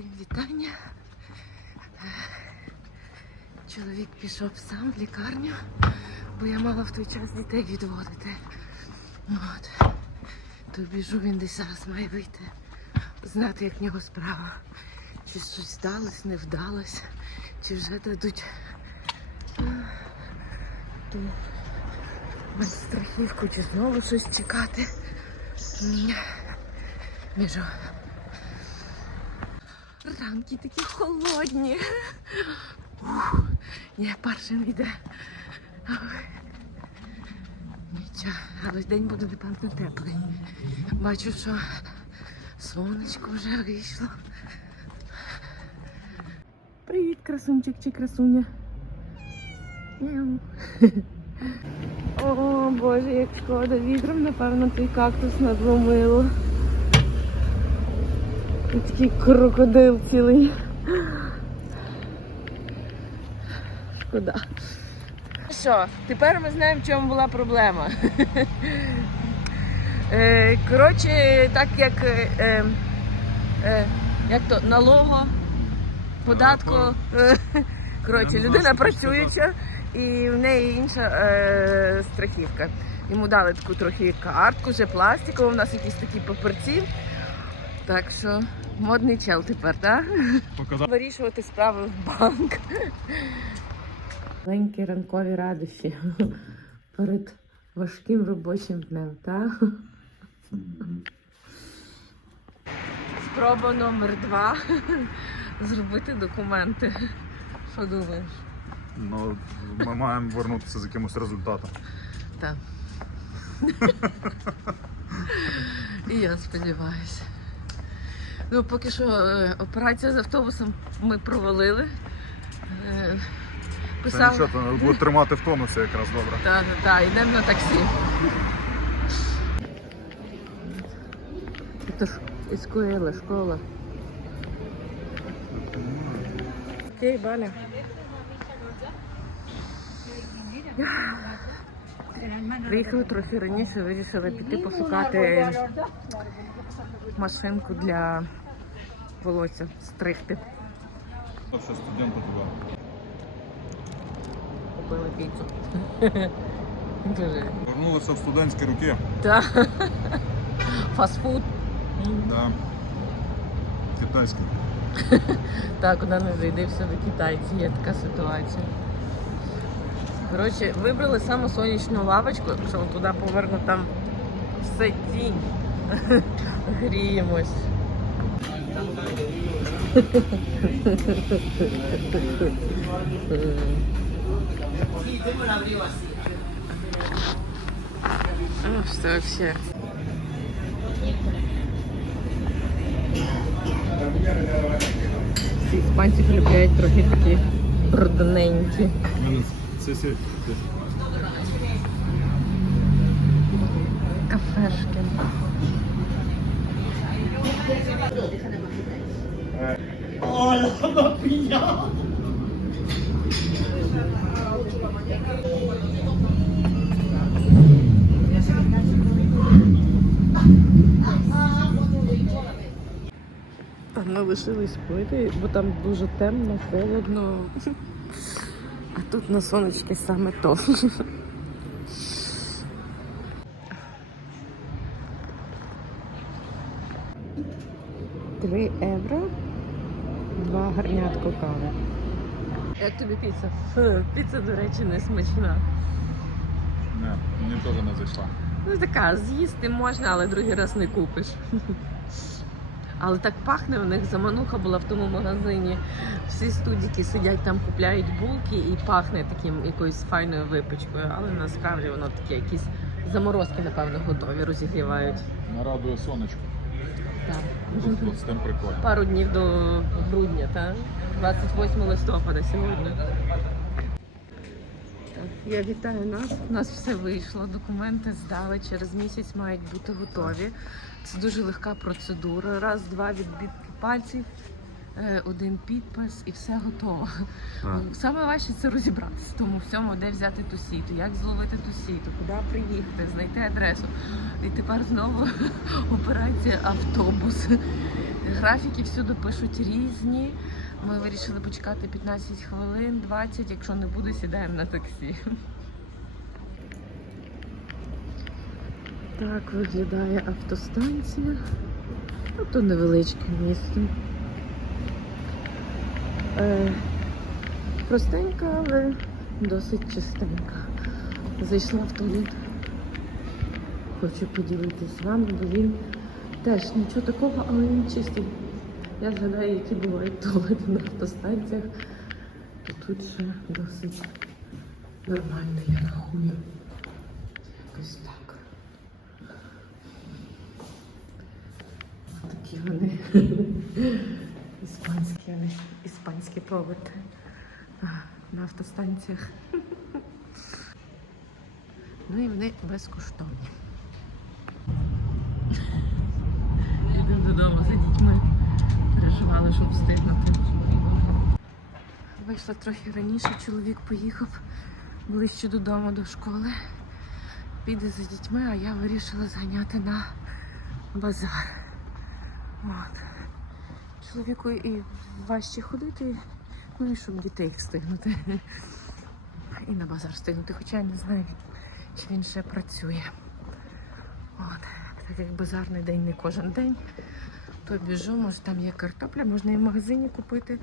Всім вітання. Чоловік пішов сам в лікарню, бо я мала в той час дітей відводити. От. То біжу, він десь зараз має вийти, знати, як в нього справа. Чи щось вдалось, не вдалось, чи вже дадуть ту страхівку, чи знову щось чекати. Біжу. Ранки такі холодні. Ні, перший йде. Нічого, але день буде, напевно, теплий. Бачу, що сонечко вже вийшло. Привіт, красунчик чи красуня. О, Боже, як шкода. Вітром, напевно, той кактус надломило. Такий крокодил цілий. Шкода. Що, тепер ми знаємо, в чому була проблема. Е, Коротше, так як, е, е, як то налого, податку. Коротше, людина працююча і в неї інша е, страхівка. Йому дали таку трохи картку, вже пластикову, у нас якісь такі папірці. Так що модний чел тепер, так? Показав. Вирішувати справи в банк. Маленькі ранкові радощі перед важким робочим днем, так? Спроба номер два зробити документи. Що думаєш? Ну, ми маємо вернутися з якимось результатом. Так. І я сподіваюся. Ну, поки що е, операція з автобусом ми провалили. Е, Це нічого, то буде тримати в тонусі якраз добре. Так, так, так, йдемо на таксі. Це ж іскуєла школа. Окей, Баля. Приїхали трохи раніше, вирішили піти пошукати машинку для волосся стригти. Що студенти туди. Купили піцу. Дуже. Вернулися в студентські руки. Так. Фастфуд. Да. Китайські. Так, куди не зайди, все до китайці, є така ситуація. Коротше, вибрали саму сонячну лавочку, що туди поверну там все тінь. Гріємось. Ну, що вообще. Ці іспанці трохи такі родненькі. Це сі. Кафешки. Та ми лишились пити, бо там дуже темно, холодно. А тут на сонечки саме то. Три евро, два гарнятко кави. Як тобі піца? Піца, до речі, не смачна. Не, мені теж не зайшла. Ну така, з'їсти можна, але другий раз не купиш. Але так пахне у них замануха була в тому магазині. Всі студіки сидять там, купляють булки і пахне таким якоюсь файною випічкою. Але насправді воно таке якісь заморозки, напевно, готові, розігрівають. Нарадує сонечко. Так. Тут, з тим прикольно. Пару днів до грудня, так? 28 листопада сьогодні. Я вітаю нас. У нас все вийшло, документи здали. Через місяць мають бути готові. Це дуже легка процедура. Раз, два відбитки пальців е, один підпис і все готово. Так. Саме важче це розібратися тому всьому, де взяти ту сіту, як зловити ту сіту, куди приїхати, знайти адресу. І тепер знову операція автобус. Графіки всюди пишуть різні. Ми вирішили почекати 15 хвилин, 20, якщо не буде, сідаємо на таксі. Так виглядає автостанція. Ну, то невеличке місто. Е, простенька, але досить чистенька. Зайшла в туалет. Хочу поділитися з вами, бо він теж нічого такого, але він чистий. Я згадаю, які бувають туалети на автостанціях, то тут ще досить нормально, я рахую. Якось так. Такі вони. Іспанські вони, іспанські туалети на автостанціях. Ну і вони безкоштовні. Йдемо додому. Переживали, щоб встигнути. Вийшла трохи раніше, чоловік поїхав ближче додому до школи. Піде за дітьми, а я вирішила зганяти на базар. От. Чоловіку і важче ходити, ну і щоб дітей встигнути. І на базар встигнути, хоча я не знаю, чи він ще працює. От. Так як базарний день не кожен день, то біжу, може там є картопля, можна і в магазині купити,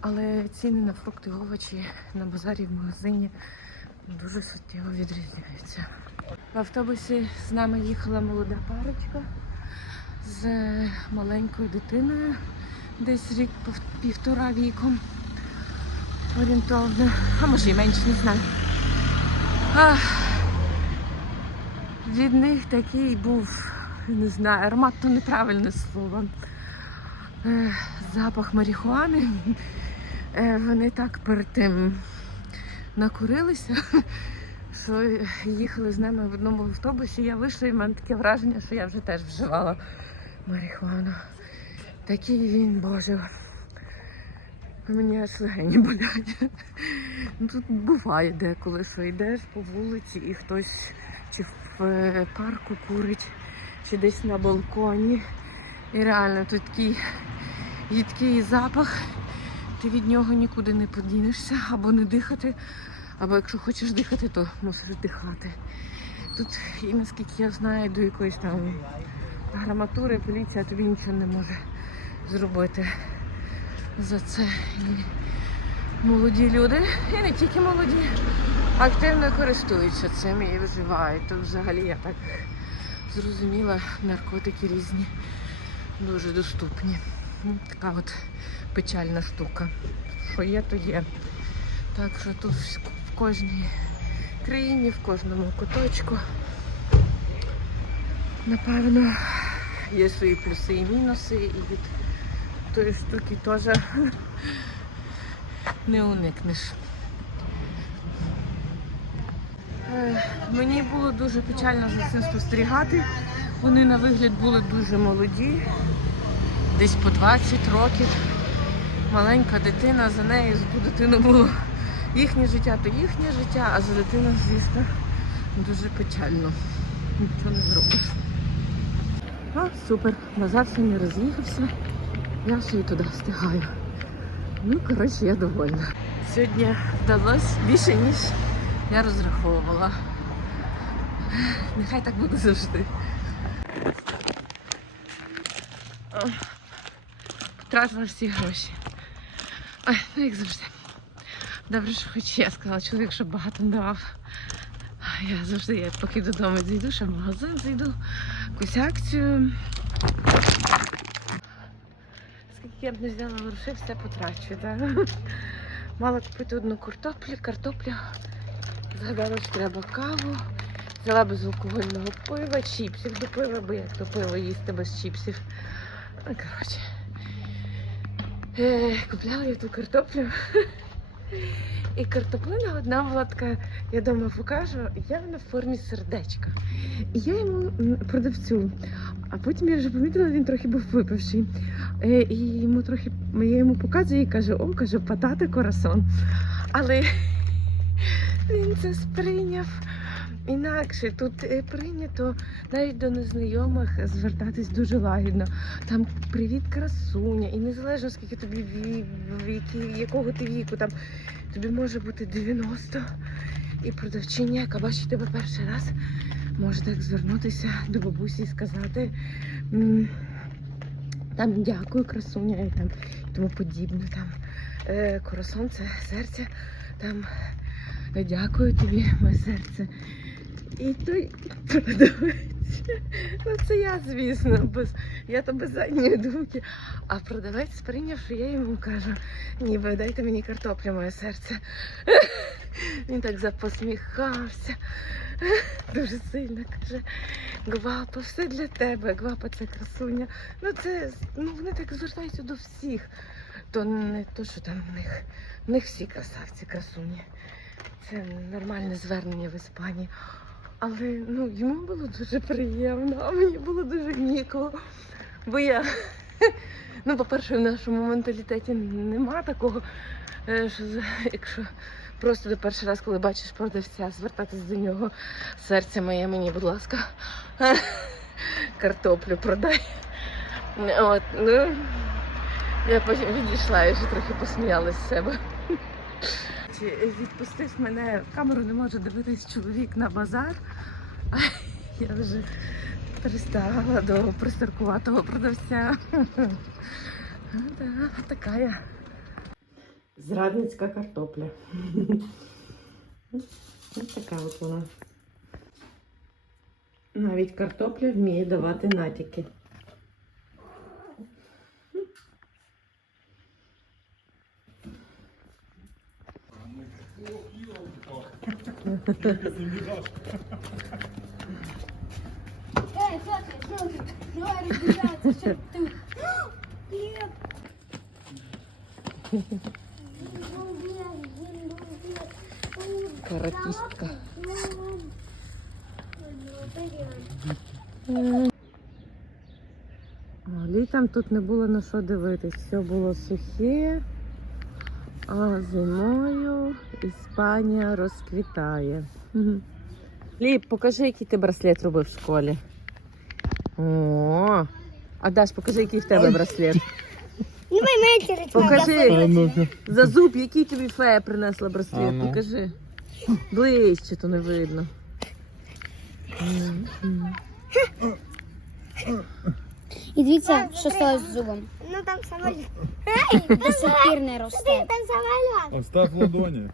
але ціни на фрукти, овочі на базарі в магазині дуже суттєво відрізняються. В автобусі з нами їхала молода парочка з маленькою дитиною, десь рік півтора віком. Орієнтовно, а може і менше, не знаю. Ах, від них такий був, не знаю, аромат то неправильне слово. Е, запах марихуани. Е, вони так перед тим накурилися, що їхали з нами в одному автобусі. Я вийшла і в мене таке враження, що я вже теж вживала марихуану. Такий він, боже. Мені аж легені болять. Ну, Тут буває деколи, що йдеш по вулиці і хтось чи в е, парку курить, чи десь на балконі. І реально тут такий їдкий запах, ти від нього нікуди не подінешся, або не дихати, або якщо хочеш дихати, то мусиш дихати. Тут, і наскільки я знаю, до якоїсь там граматури поліція тобі нічого не може зробити за це. І молоді люди, і не тільки молоді, активно користуються цим і вживають. То взагалі я так зрозуміла, наркотики різні, дуже доступні. Ну, Така от печальна штука. Що є, то є. Так що тут в кожній країні, в кожному куточку. Напевно, є свої плюси і мінуси, і від тої штуки теж не уникнеш. Е, Мені було дуже печально за цим спостерігати. Вони на вигляд були дуже молоді, десь по 20 років. Маленька дитина, за нею за дитину було їхнє життя, то їхнє життя, а за дитину, звісно, дуже печально. Нічого не зробиш. А, супер, назад ще не роз'їхався. Я ще й туди встигаю. Ну, коротше, я довольна. Сьогодні вдалося більше, ніж я розраховувала. Нехай так буде завжди. Втратила всі гроші. Ой, ну як завжди. Добре, що хоч я сказала, чоловік, щоб багато давав. Я завжди, я поки додому зайду, ще в магазин зайду, якусь акцію. Скільки я б не взяла грошей, все потрачу. Так? Мала купити одну картоплю, картоплю. Згадала, що треба каву. Взяла безалкогольного пива, чіпсів до пива, бо як то пиво їсти без чіпсів. Ну, коротше. Е, купляла я ту картоплю. І картоплина одна була така, я дома покажу, явно в формі сердечка. І я йому продавцю, а потім я вже помітила, він трохи був випивший. Е, І йому трохи я йому показую і кажу, о, кажу, патати корасон. Але він це сприйняв інакше. Тут е, прийнято навіть до незнайомих звертатись дуже лагідно. Там привіт, красуня, і незалежно скільки тобі віки, якого ти віку, там тобі може бути 90. І продавчиня, яка бачить тебе перший раз, може так звернутися до бабусі і сказати. Там дякую, красуня, і там тому подібне. Там е, корасон це серце, там е, дякую тобі, моє серце. І той продавець. Ну це я, звісно, без, я то без задньої думки. А продавець сприйняв, що я йому кажу, ніби дайте мені картоплю, моє серце. Він так запосміхався. Дуже сильно каже. Гвапа, все для тебе. Гвапа це красуня. Ну це ну вони так звертаються до всіх. То не то, що там в них. В них всі красавці, красуні. Це нормальне звернення в Іспанії. Але ну, йому було дуже приємно, а мені було дуже ніяково. Бо я, ну, по-перше, в нашому менталітеті нема такого, е, що якщо просто до перший раз, коли бачиш продавця, звертатись до нього серце моє мені, будь ласка, картоплю продай. От, ну, я потім відійшла і вже трохи посміялась з себе. Чи відпустив мене в камеру, не може дивитись чоловік на базар. А я вже приставала до пристаркуватого продавця. Да, така я. Зрадницька картопля. Ось така от вона. Навіть картопля вміє давати натяки. Эй, Фёдор, Фёдор, давай разбираться, что ты... Хлеб. Каратистка. О, Літом тут не було на що дивитись, все було сухе, а зимою Іспанія розквітає. Ліп, покажи, який ти браслет робив в школі. О, а Даш, покажи, який в тебе браслет. Покажи. За зуб, який тобі фея принесла браслет, ну. покажи. Ближче, то не видно. І дивіться, що сталося з зубом. Ну там самоліт. До сих пір не росте. Там самоліт. Остав ладоні.